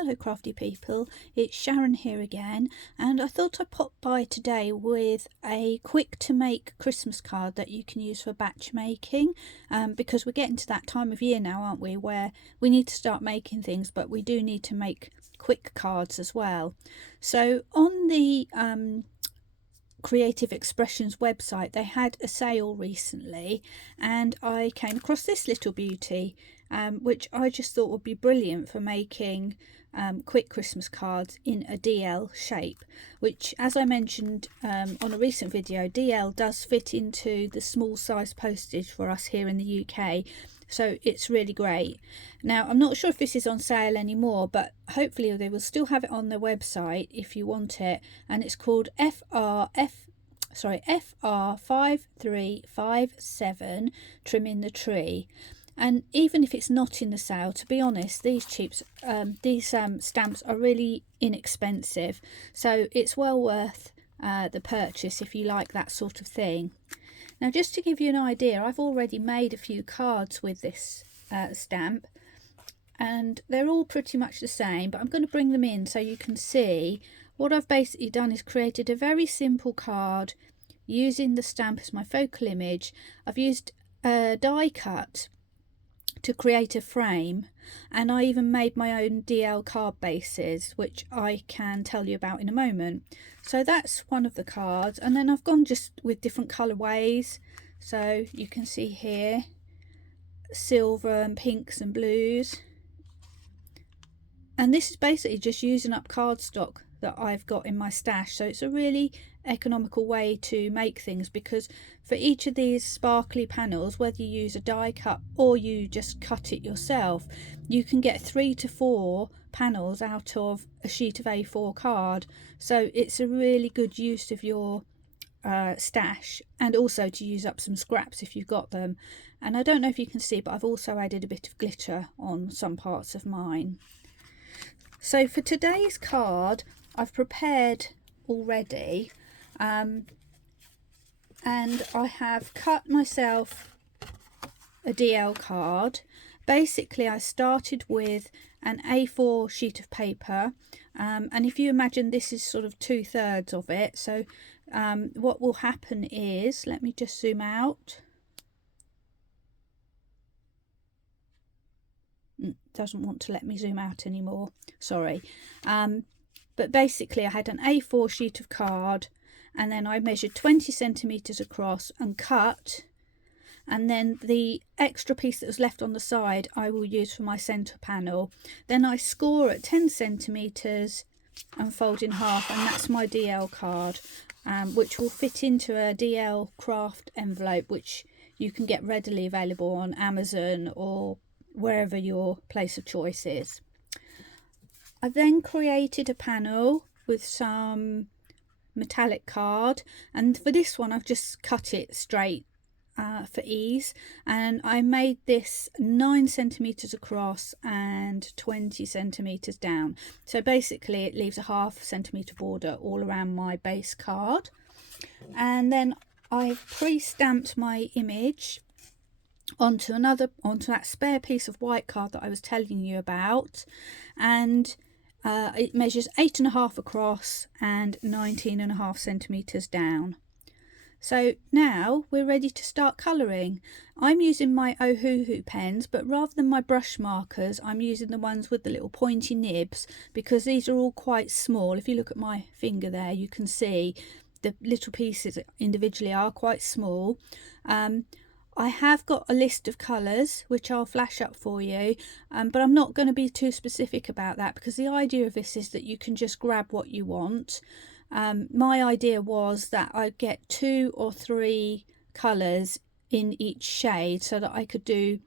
Hello crafty people, it's Sharon here again, and I thought I'd pop by today with a quick to make Christmas card that you can use for batch making, because we're getting to that time of year now, aren't we, where we need to start making things, but we do need to make quick cards as well. So on the Creative Expressions website, they had a sale recently and I came across this little beauty, which I just thought would be brilliant for making quick Christmas cards in a DL shape, which, as I mentioned on a recent video, DL does fit into the small size postage for us here in the UK, so it's really great. Now, I'm not sure if this is on sale anymore, but hopefully they will still have it on their website if you want it, and it's called FR5357 Trimming the Tree. And even if it's not in the sale, to be honest, these stamps are really inexpensive, so it's well worth the purchase if you like that sort of thing. Now, just to give you an idea, I've already made a few cards with this stamp, and they're all pretty much the same, but I'm going to bring them in so you can see. What I've basically done is created a very simple card using the stamp as my focal image. I've used a die cut to create a frame, and I even made my own DL card bases, which I can tell you about in a moment. So that's one of the cards, and then I've gone just with different colorways, so you can see here silver and pinks and blues, and this is basically just using up cardstock that I've got in my stash. So it's a really economical way to make things, because for each of these sparkly panels, whether you use a die cut or you just cut it yourself, you can get 3 to 4 panels out of a sheet of A4 card. So it's a really good use of your stash, and also to use up some scraps if you've got them. And I don't know if you can see, but I've also added a bit of glitter on some parts of mine. So for today's card, I've prepared already, and I have cut myself a DL card. Basically, I started with an A4 sheet of paper, and if you imagine this is sort of 2/3 of it, so what will happen is, let me just zoom out. Doesn't want to let me zoom out anymore, sorry. But basically I had an A4 sheet of card, and then I measured 20 centimeters across and cut, and then the extra piece that was left on the side I will use for my center panel. Then I score at 10 centimeters and fold in half, and that's my DL card, which will fit into a DL craft envelope, which you can get readily available on Amazon or wherever your place of choice is. I then created a panel with some metallic card, and for this one I've just cut it straight for ease, and I made this 9 centimeters across and 20 centimeters down. So basically it leaves a ½ centimeter border all around my base card. And then I've pre-stamped my image onto that spare piece of white card that I was telling you about, and it measures 8.5 across and 19.5 centimeters down. So now we're ready to start colouring. I'm using my Ohuhu pens, but rather than my brush markers, I'm using the ones with the little pointy nibs, because these are all quite small. If you look at my finger there, you can see the little pieces individually are quite small. I have got a list of colours which I'll flash up for you, but I'm not going to be too specific about that, because the idea of this is that you can just grab what you want. My idea was that I'd get 2 or 3 colours in each shade, so that I could do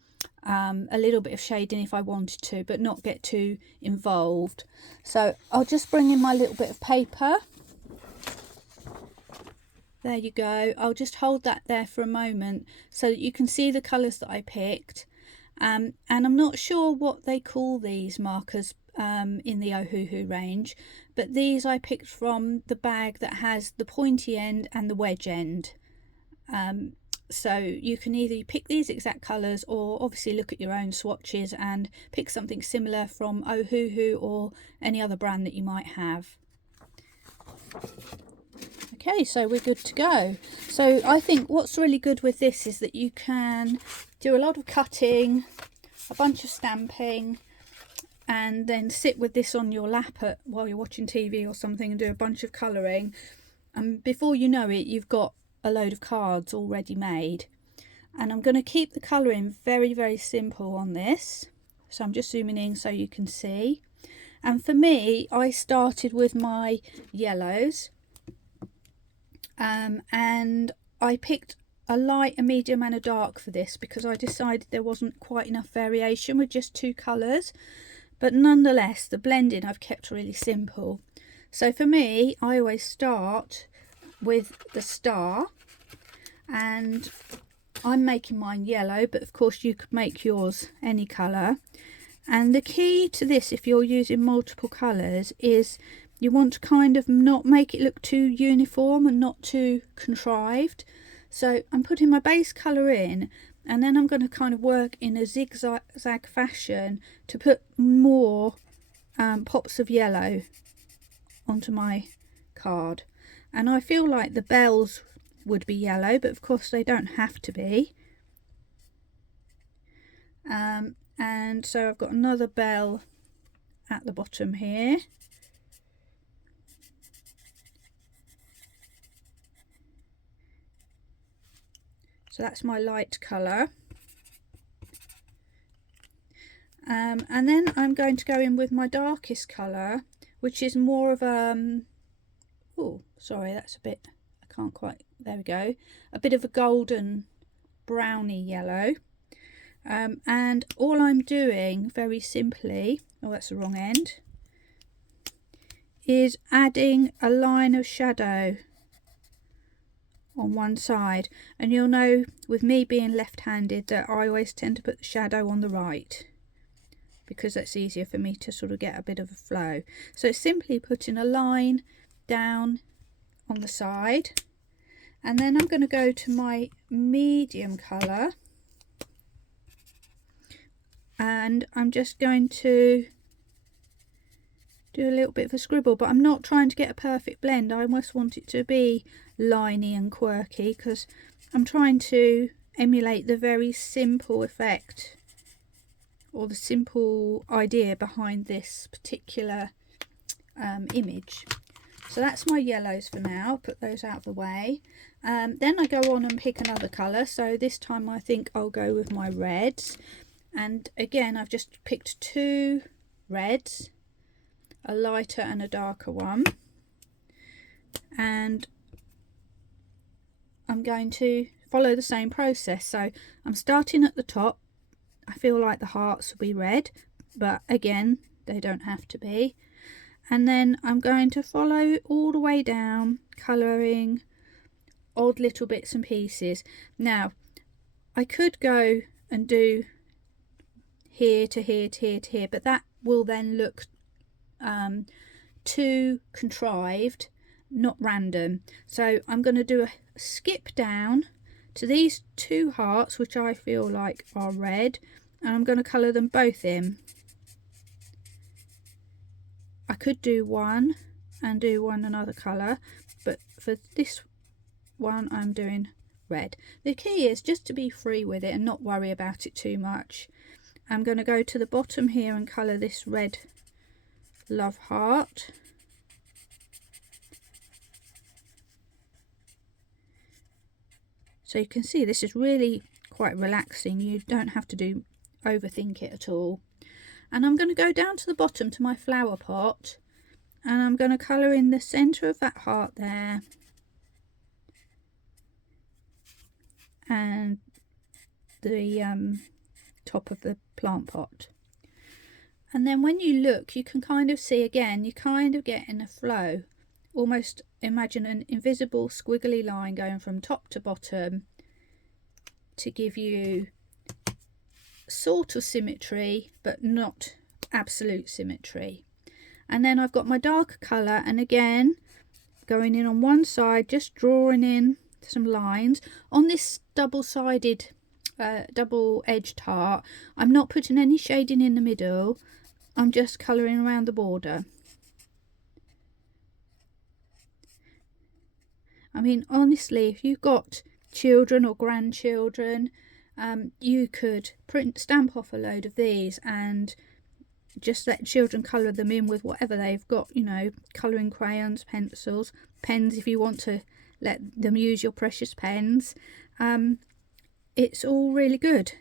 a little bit of shading if I wanted to, but not get too involved. So I'll just bring in my little bit of paper. There you go. I'll just hold that there for a moment so that you can see the colours that I picked. And I'm not sure what they call these markers in the Ohuhu range, but these I picked from the bag that has the pointy end and the wedge end. So you can either pick these exact colours or obviously look at your own swatches and pick something similar from Ohuhu or any other brand that you might have. Okay, so we're good to go. So I think what's really good with this is that you can do a lot of cutting, a bunch of stamping, and then sit with this on your lap while you're watching TV or something and do a bunch of colouring. And before you know it, you've got a load of cards already made. And I'm going to keep the colouring very, very simple on this. So I'm just zooming in so you can see. And for me, I started with my yellows. And I picked a light, a medium and a dark for this because I decided there wasn't quite enough variation with just two colours. But nonetheless, the blending I've kept really simple. So for me, I always start with the star, and I'm making mine yellow, but of course you could make yours any colour. And the key to this, if you're using multiple colours, is you want to kind of not make it look too uniform and not too contrived. So I'm putting my base colour in, and then I'm going to kind of work in a zigzag fashion to put more pops of yellow onto my card. And I feel like the bells would be yellow, but of course they don't have to be. And so I've got another bell at the bottom here. So that's my light colour. And then I'm going to go in with my darkest colour, which is more of oh, sorry, that's a bit, I can't quite, there we go. A bit of a golden browny yellow. And all I'm doing very simply, oh that's the wrong end, is adding a line of shadow on one side. And you'll know with me being left-handed that I always tend to put the shadow on the right because that's easier for me to sort of get a bit of a flow. So it's simply putting a line down on the side, and then I'm going to go to my medium colour and I'm just going to do a little bit of a scribble, but I'm not trying to get a perfect blend. I almost want it to be liney and quirky because I'm trying to emulate the very simple effect or the simple idea behind this particular image. So that's my yellows for now. Put those out of the way. Then I go on and pick another colour. So this time I think I'll go with my reds. And again, I've just picked two reds, a lighter and a darker one. And I'm going to follow the same process. So I'm starting at the top. I feel like the hearts will be red, but again, they don't have to be. And then I'm going to follow all the way down, colouring odd little bits and pieces. Now, I could go and do here to here to here to here, but that will then look too contrived, not random. So I'm going to do a skip down to these two hearts, which I feel like are red, and I'm going to colour them both in. I could do one and do one another colour, but for this one I'm doing red. The key is just to be free with it and not worry about it too much. I'm going to go to the bottom here and colour this red love heart. So you can see this is really quite relaxing. You don't have to overthink it at all. And I'm going to go down to the bottom to my flower pot, and I'm going to colour in the centre of that heart there, and the top of the plant pot. And then when you look, you can kind of see again, you kind of get in a flow. Almost imagine an invisible squiggly line going from top to bottom to give you sort of symmetry, but not absolute symmetry. And then I've got my darker colour, and again going in on one side, just drawing in some lines on this double-sided double-edged heart. I'm not putting any shading in the middle, I'm just colouring around the border. I mean, honestly, if you've got children or grandchildren, you could stamp off a load of these and just let children colour them in with whatever they've got, you know, colouring crayons, pencils, pens if you want to let them use your precious pens. It's all really good.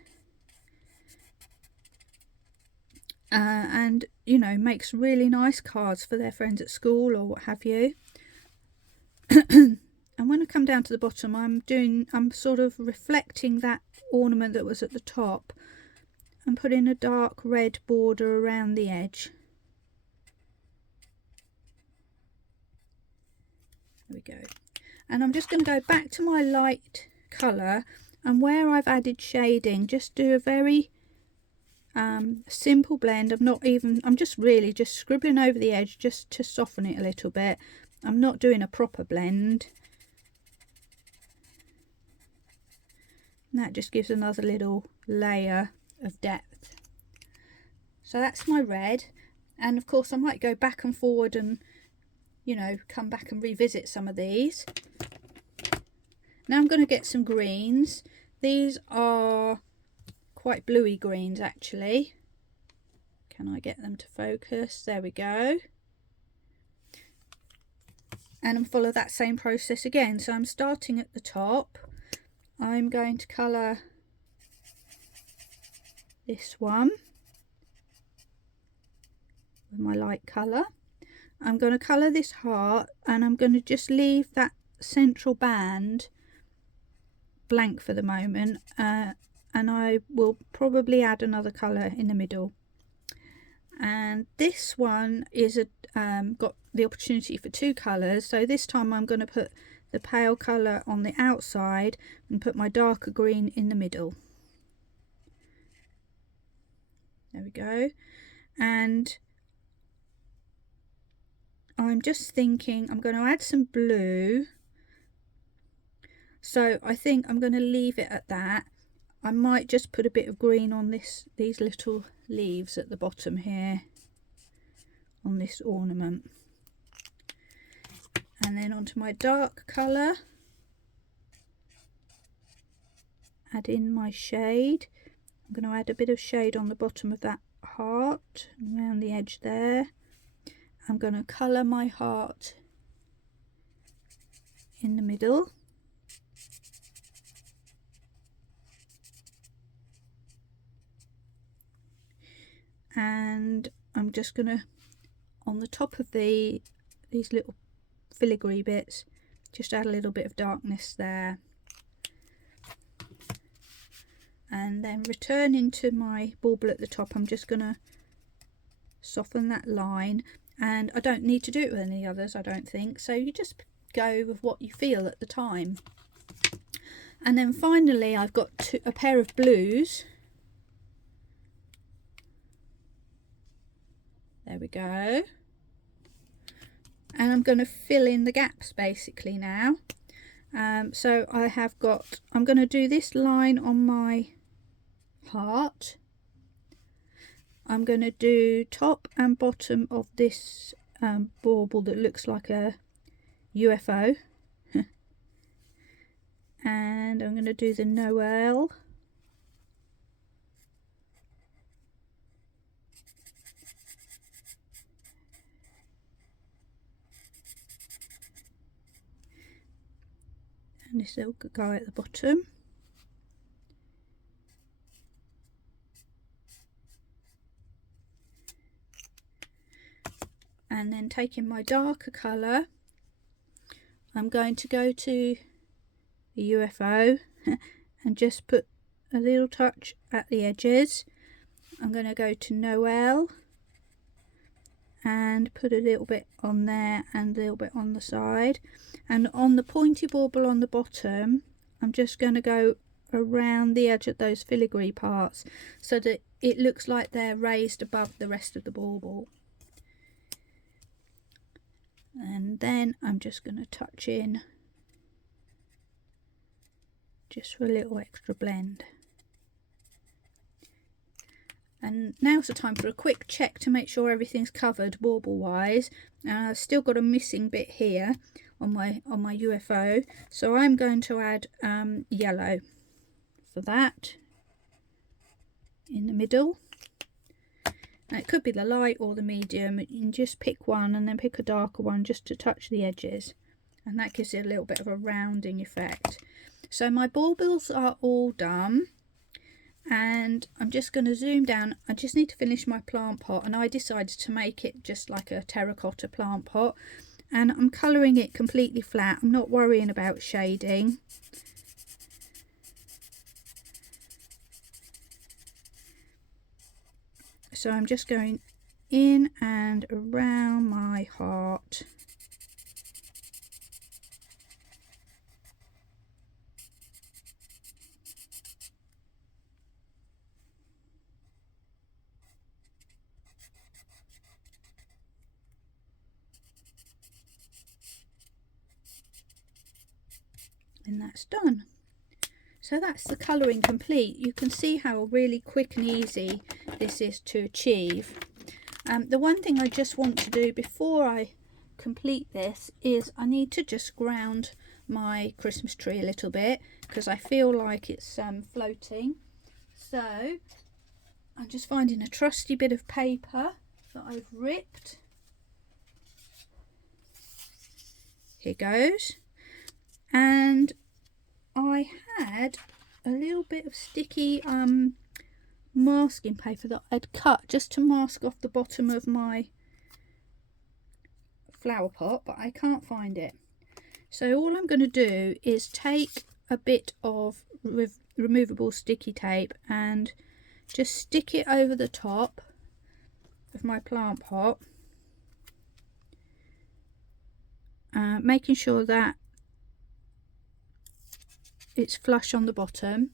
And, you know, makes really nice cards for their friends at school or what have you. And when I come down to the bottom, I'm sort of reflecting that ornament that was at the top and putting a dark red border around the edge. There we go. And I'm just going to go back to my light colour, and where I've added shading, just do a very simple blend. I'm just really just scribbling over the edge just to soften it a little bit. I'm not doing a proper blend. And that just gives another little layer of depth. So that's my red, and of course I might go back and forward and, you know, come back and revisit some of these. Now I'm going to get some greens. These are quite bluey greens actually. Can I get them to focus? There we go. And I'm follow that same process again. So I'm starting at the top. I'm going to colour this one with my light colour. I'm going to colour this heart, and I'm going to just leave that central band blank for the moment, and I will probably add another colour in the middle. And this one is got the opportunity for two colours, so this time I'm going to put the pale colour on the outside and put my darker green in the middle. There we go. And I'm just thinking I'm going to add some blue, so I think I'm going to leave it at that. I might just put a bit of green on these little leaves at the bottom here on this ornament. And then onto my dark colour, add in my shade. I'm going to add a bit of shade on the bottom of that heart, around the edge there. I'm going to colour my heart in the middle. And I'm just going to, on the top of these little filigree bits, just add a little bit of darkness there. And then returning to my bauble at the top, I'm just going to soften that line. And I don't need to do it with any others, I don't think. So you just go with what you feel at the time. And then finally I've got a pair of blues. There we go. And I'm going to fill in the gaps basically now. So I'm going to do this line on my heart. I'm going to do top and bottom of this bauble that looks like a UFO. And I'm going to do the Noel. And this will go at the bottom. And then taking my darker colour, I'm going to go to the UFO and just put a little touch at the edges. I'm going to go to Noel and put a little bit on there and a little bit on the side. And on the pointy bauble on the bottom, I'm just going to go around the edge of those filigree parts so that it looks like they're raised above the rest of the bauble. And then I'm just going to touch in just for a little extra blend. And now's the time for a quick check to make sure everything's covered warble wise. And I've still got a missing bit here on my UFO, so I'm going to add yellow for that in the middle. Now, it could be the light or the medium. You can just pick one and then pick a darker one just to touch the edges, and that gives it a little bit of a rounding effect. So my baubles are all done, and I'm just going to zoom down. I just need to finish my plant pot, and I decided to make it just like a terracotta plant pot, and I'm colouring it completely flat. I'm not worrying about shading. So I'm just going in and around my heart. And that's done. So that's the colouring complete. You can see how really quick and easy this is to achieve. The one thing I just want to do before I complete this is I need to just ground my Christmas tree a little bit, because I feel like it's floating. So I'm just finding a trusty bit of paper that I've ripped. Here goes. And I had a little bit of sticky masking paper that I'd cut just to mask off the bottom of my flower pot, but I can't find it. So all I'm going to do is take a bit of removable sticky tape and just stick it over the top of my plant pot, making sure that it's flush on the bottom,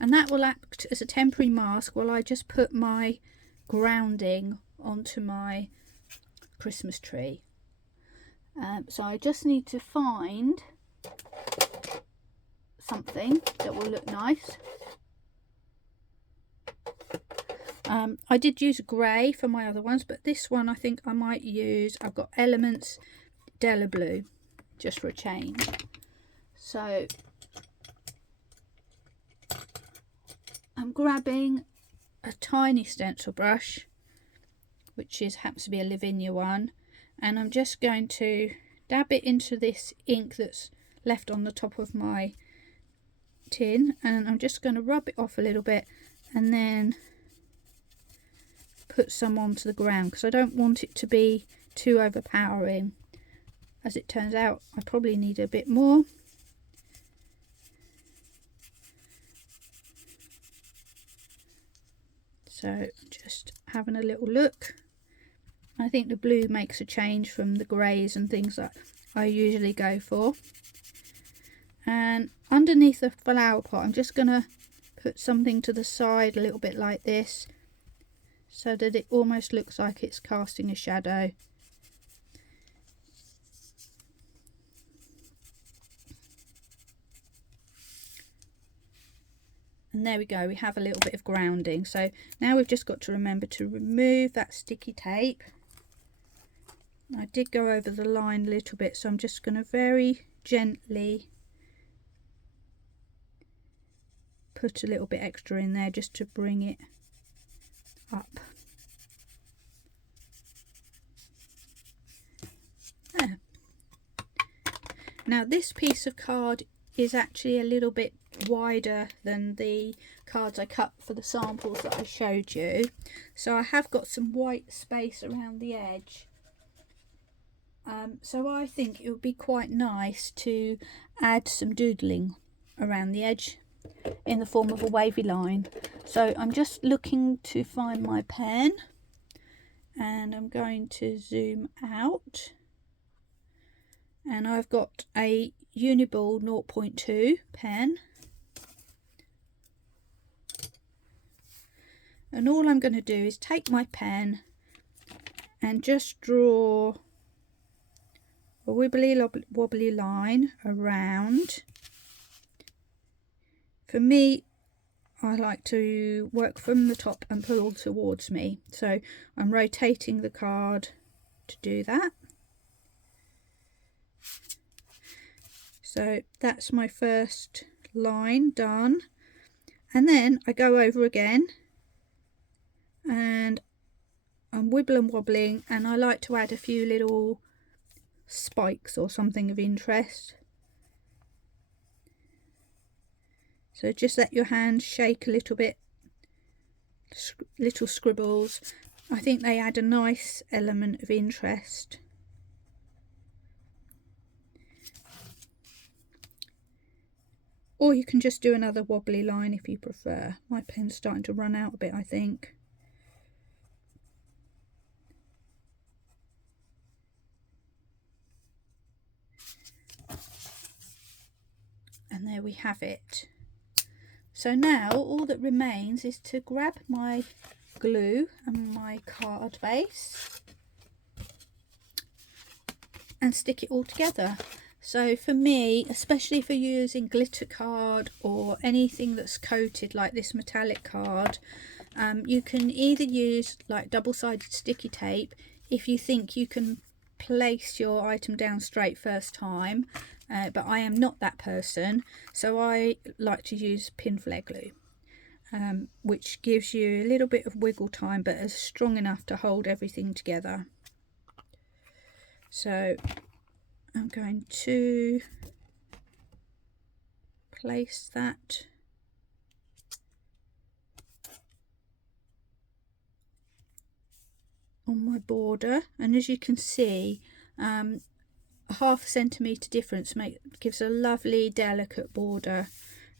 and that will act as a temporary mask while I just put my grounding onto my Christmas tree. So I just need to find something that will look nice. I did use grey for my other ones, but this one I think I might use, I've got Elements Della Blue just for a change. So I'm grabbing a tiny stencil brush, which happens to be a Lavinia one, and I'm just going to dab it into this ink that's left on the top of my tin, and I'm just going to rub it off a little bit and then put some onto the ground, because I don't want it to be too overpowering. As it turns out, I probably need a bit more. So just having a little look. I think the blue makes a change from the greys and things that I usually go for. And underneath the flower pot, I'm just going to put something to the side a little bit like this, so that it almost looks like it's casting a shadow. And there we go, we have a little bit of grounding. So now we've just got to remember to remove that sticky tape. I did go over the line a little bit, so I'm just going to very gently put a little bit extra in there just to bring it up. There. Now this piece of card is actually a little bit wider than the cards I cut for the samples that I showed you, so I have got some white space around the edge. So I think it would be quite nice to add some doodling around the edge in the form of a wavy line. So I'm just looking to find my pen, and I'm going to zoom out, and I've got a Uniball 0.2 pen, and all I'm going to do is take my pen and just draw a wibbly wobbly line around For me, I like to work from the top and pull towards me. So I'm rotating the card to do that. So that's my first line done. And then I go over again and I'm wibbling wobbling, and I like to add a few little spikes or something of interest. So just let your hand shake a little bit, little scribbles. I think they add a nice element of interest. Or you can just do another wobbly line if you prefer. My pen's starting to run out a bit, I think. And there we have it. So now all that remains is to grab my glue and my card base and stick it all together. So for me, especially if you're using glitter card or anything that's coated like this metallic card, you can either use like double-sided sticky tape if you think you can place your item down straight first time, but I am not that person, so I like to use pin flare glue, which gives you a little bit of wiggle time but is strong enough to hold everything together. So I'm going to place that on my border, and as you can see, a half centimetre difference gives a lovely delicate border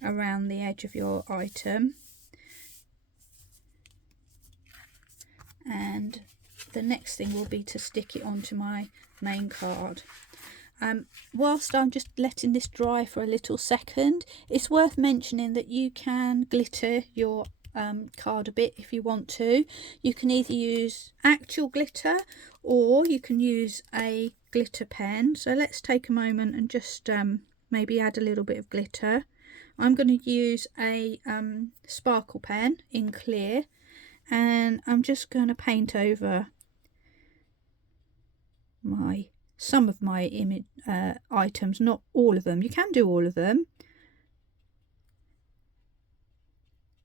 around the edge of your item. And the next thing will be to stick it onto my main card. Whilst I'm just letting this dry for a little second, it's worth mentioning that you can glitter your card a bit if you want to. You can either use actual glitter or you can use a glitter pen. So let's take a moment and just maybe add a little bit of glitter. I'm going to use a sparkle pen in clear, and I'm just going to paint over some of my image items, not all of them. You can do all of them,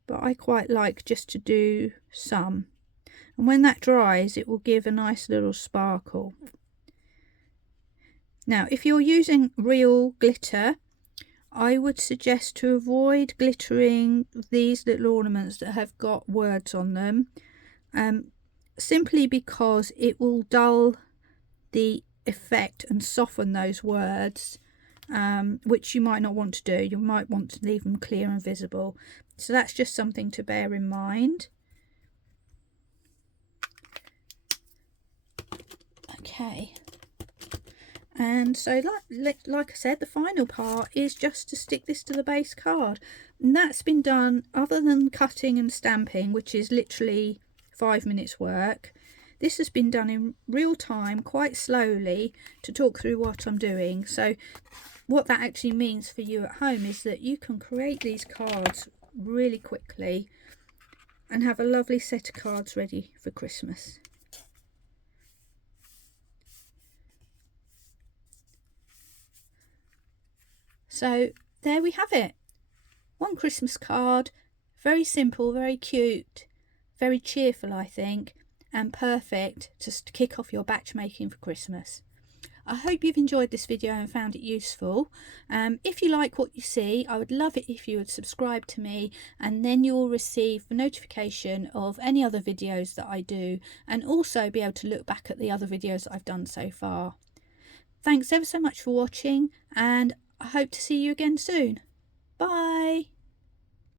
but I quite like just to do some, and when that dries it will give a nice little sparkle. Now if you're using real glitter, I would suggest to avoid glittering these little ornaments that have got words on them, simply because it will dull the effect and soften those words, which you might not want to do. You might want to leave them clear and visible. So that's just something to bear in mind. Okay, and so like I said, the final part is just to stick this to the base card, and that's been done, other than cutting and stamping, which is literally 5 minutes work. This has been done in real time, quite slowly, to talk through what I'm doing. So what that actually means for you at home is that you can create these cards really quickly and have a lovely set of cards ready for Christmas. So there we have it. One Christmas card, very simple, very cute, very cheerful, I think, and perfect to kick off your batch making for Christmas. I hope you've enjoyed this video and found it useful. If you like what you see, I would love it if you would subscribe to me, and then you'll receive a notification of any other videos that I do, and also be able to look back at the other videos that I've done so far. Thanks ever so much for watching, and I hope to see you again soon. Bye!